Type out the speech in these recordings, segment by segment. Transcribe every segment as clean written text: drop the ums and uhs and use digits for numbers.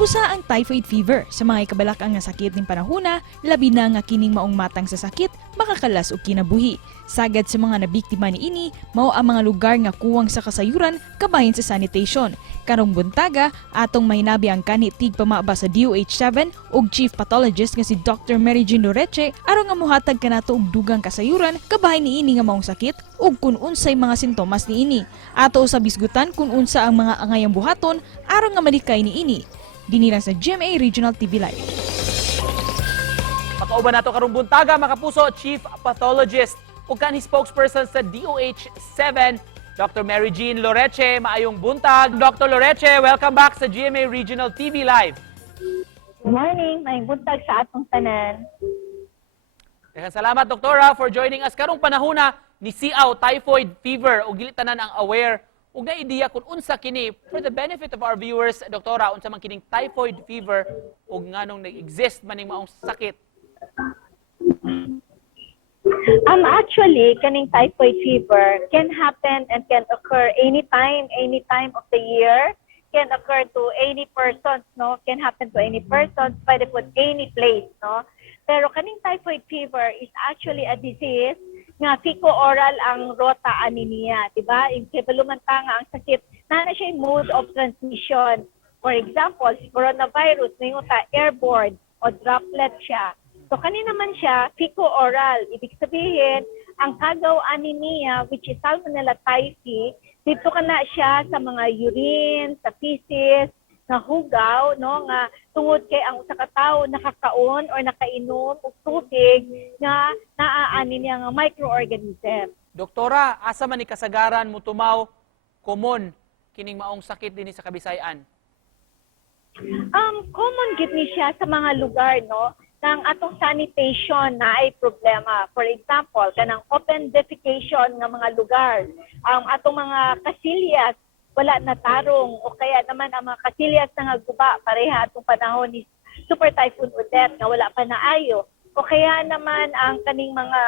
Usa ang typhoid fever sa mga ikabalak-ang nga sakit ning panahona, labi na nga kining maong matang sa sakit makakalas og kinabuhi. Sagad sa mga nabiktima niini mao ang mga lugar nga kuwang sa kasayuran kabahin sa sanitation. Karong buntaga atong mahinabi ang kanhi tig pamaba sa DOH7 ug Chief Pathologist nga si Dr. Mary Jean Loreche aron nga mohatag kanato og dugang kasayuran kabahin niini nga maong sakit ug kun unsay mga sintomas niini. Ato usab isgutan kun unsa ang mga angayang buhaton aron nga malikay niini. Dinira sa GMA Regional TV Live. Makauban nato karong buntaga mga kapuso, Chief Pathologist ug kanhi spokesperson sa DOH7, Dr. Mary Jean Loreche. Maayong buntag. Dr. Loreche, welcome back sa GMA Regional TV Live. Good morning, may buntag sa atong tanan. Daghang salamat, Doktora, for joining us. Karong panahona ni siaw, typhoid fever, ug dili tanan ang aware ug na ideya kung unsa kini for the benefit of our viewers. Doktora, unsa man kining typhoid fever ug nganong nag-exist maning maong sakit? Actually, kaning typhoid fever can happen and can occur any time of the year. Can occur to any person, no? Can happen to any person, pwede po any place, no? Pero kaning typhoid fever is actually a disease nga fecal-oral ang rota ani niya, di ba? Yung lumanta nga ang sakit, na siya yung mode of transmission. For example, si coronavirus, may airborne o droplet siya. So kanina naman siya, fecal-oral. Ibig sabihin, ang kagaw ani niya, which is Salmonella typhi, dito ka na siya sa mga urine, sa feces, na hugaw, no, nga tungod kay ang usa ka tawo nakakaon or nakainom og tubig nga naaani niya nga microorganism. Doktora, asa man ni kasagaran mo tumaw common kining maong sakit dinhi sa Kabisayan? Common gid ni siya sa mga lugar, no, ng atong sanitation na ay problema. For example, kanang open defecation nga mga lugar, atong mga kasilyas wala na tarong o kaya naman ang mga kasilyas na nga guba pareha atong panahon ni Super Typhoon Odette nga wala pa naayo o kaya naman ang kaning mga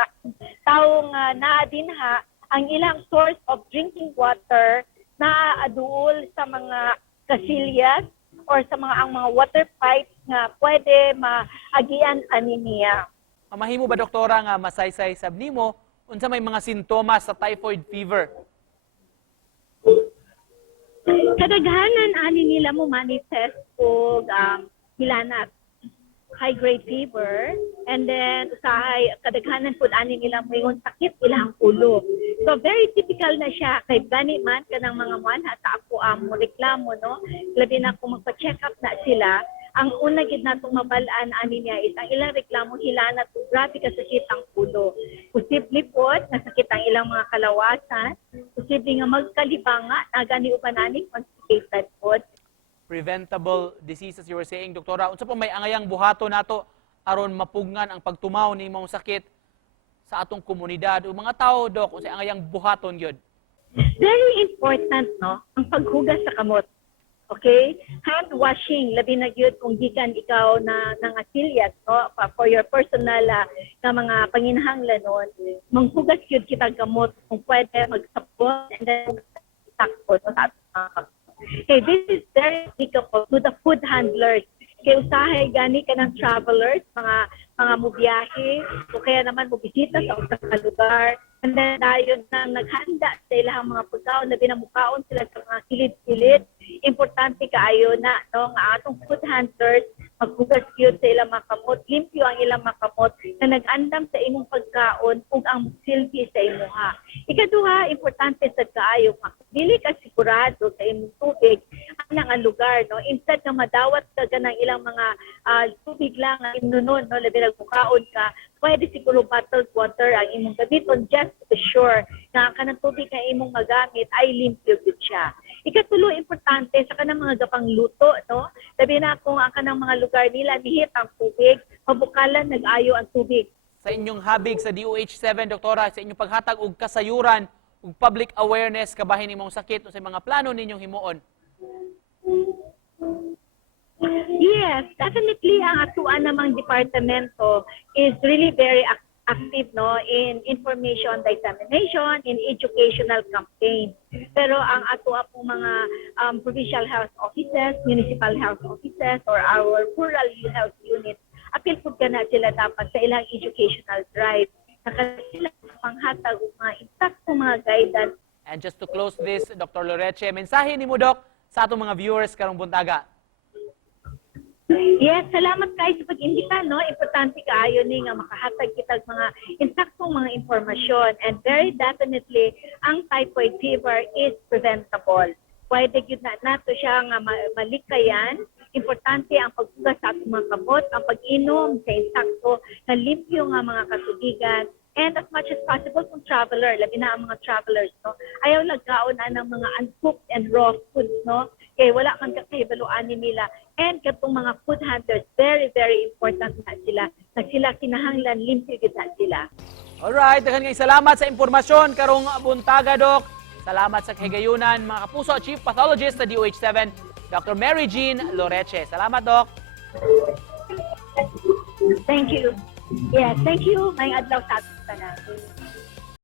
tawo nga naa dinha ang ilang source of drinking water naaaduol sa mga kasilyas or sa ang mga water pipes nga pwede maagian ani niya. Mahimo ba, Doktora, nga masaysay sab nimo unsa may mga sintomas sa typhoid fever? Kadaghanan ani nila mo manifest og hilanat, high grade fever, and then usahay kadaghanan pud ani nila moingon sakit ilang ulo. So very typical na siya kay gani man kanang mga manha sa ako mo reklamo, no, labi na kung magpa-check up na sila. Ang una gid natong mabalaan ani niya is ang ilang reklamo hilanat ug grabe ka sakit ang ulo. Posible pod nga sakit ang ilang mga kalawasan, posible nga magkalibanga na gani uban ani constipated pod. Preventable diseases you were saying, Doktora. Unsa pa may angayang buhato nato aron mapugngan ang pagtumaw ni maong sakit sa atong komunidad o mga tao, Dok? Unsay angayang buhaton gyud? Very important, no, ang paghugas sa kamot. Okay? Hand washing, labi na gyud kung gikan ikaw na nangasilyas, no, for your personal na mga panginahanglanon. Manghugas gyud kita gamot kung pwede magsabon and then takbo sa atong mga kamot. Okay, this is very applicable to the food handlers. Kaya usahay gani ka ng travelers, mga mubiyahe, o kaya naman mubisita sa usang lugar. And then dayon nang naghanda sa ilang mga pagkaon na binamukaon sila sa mga kilid-kilid. Importante kaayo na, no, nga atong food handlers maghugas gyud sa ilang mga kamot, limpyo ang ilang mga kamot na nag-andam sa imong pagkaon ug ang silbi sa imuha. Ikaduha, importante sa kaayo dili ka sigurado sa imong tubig ang lugar, no, instead na madawat ka ganang ilang mga tubig lang ang imnunon, no, labi nagmukaon ka, pwede siguro bottled water ang imong gamiton just to be sure na ang kanang tubig na imong magamit ay limpyo gyud siya. Ikatulo, importante sa kanang mga gapang luto, no, labi na kung ang kanang mga lugar nila nihit ang tubig, mabukalan nag-ayo ang tubig. Sa inyong habig sa DOH7, Doktora, sa inyong paghatag og kasayuran ug public awareness kabahin nimong sakit o sa mga plano ninyong himuon? Yes, definitely ang atuan namang departamento is really very active in information dissemination, in educational campaign. Pero ang ato po mga provincial health offices, municipal health offices, or our rural health units, apil po na sila dapat sa ilang educational drive. Sila panghatag og mga insakto mga guidance. And just to close this, Dr. Loreche, mensahe ni mo, Doc, sa atong mga viewers karong buntaga. Yes, salamat kayo sa pag-imbita, no? Importante kaayo ni nga makahatag kita mga insaktong mga informasyon, and very definitely ang typhoid fever is preventable. Pwede gyud na nato siya nga malikayan. Importante ang paghugas sa atong mga kamot, ang pag-inom sa insakto na limpyo nga mga kasugigan, and as much as possible kung traveler, labi na ang mga travelers, no? Ayaw lagkaon na ng mga uncooked and raw foods, no? Kaya wala man kakahibaluan nila. And katong mga food handlers, very, very important na sila. Na sila kinahanglan, limpyo gid na sila. Alright, daghan nga salamat sa impormasyon karong buntaga, Doc. Salamat sa kahigayunan, mga kapuso, Chief Pathologist sa DOH7, Dr. Mary Jean Loreche. Salamat, Doc. Thank you. Yes, thank you. May adlaw sa ating tanan.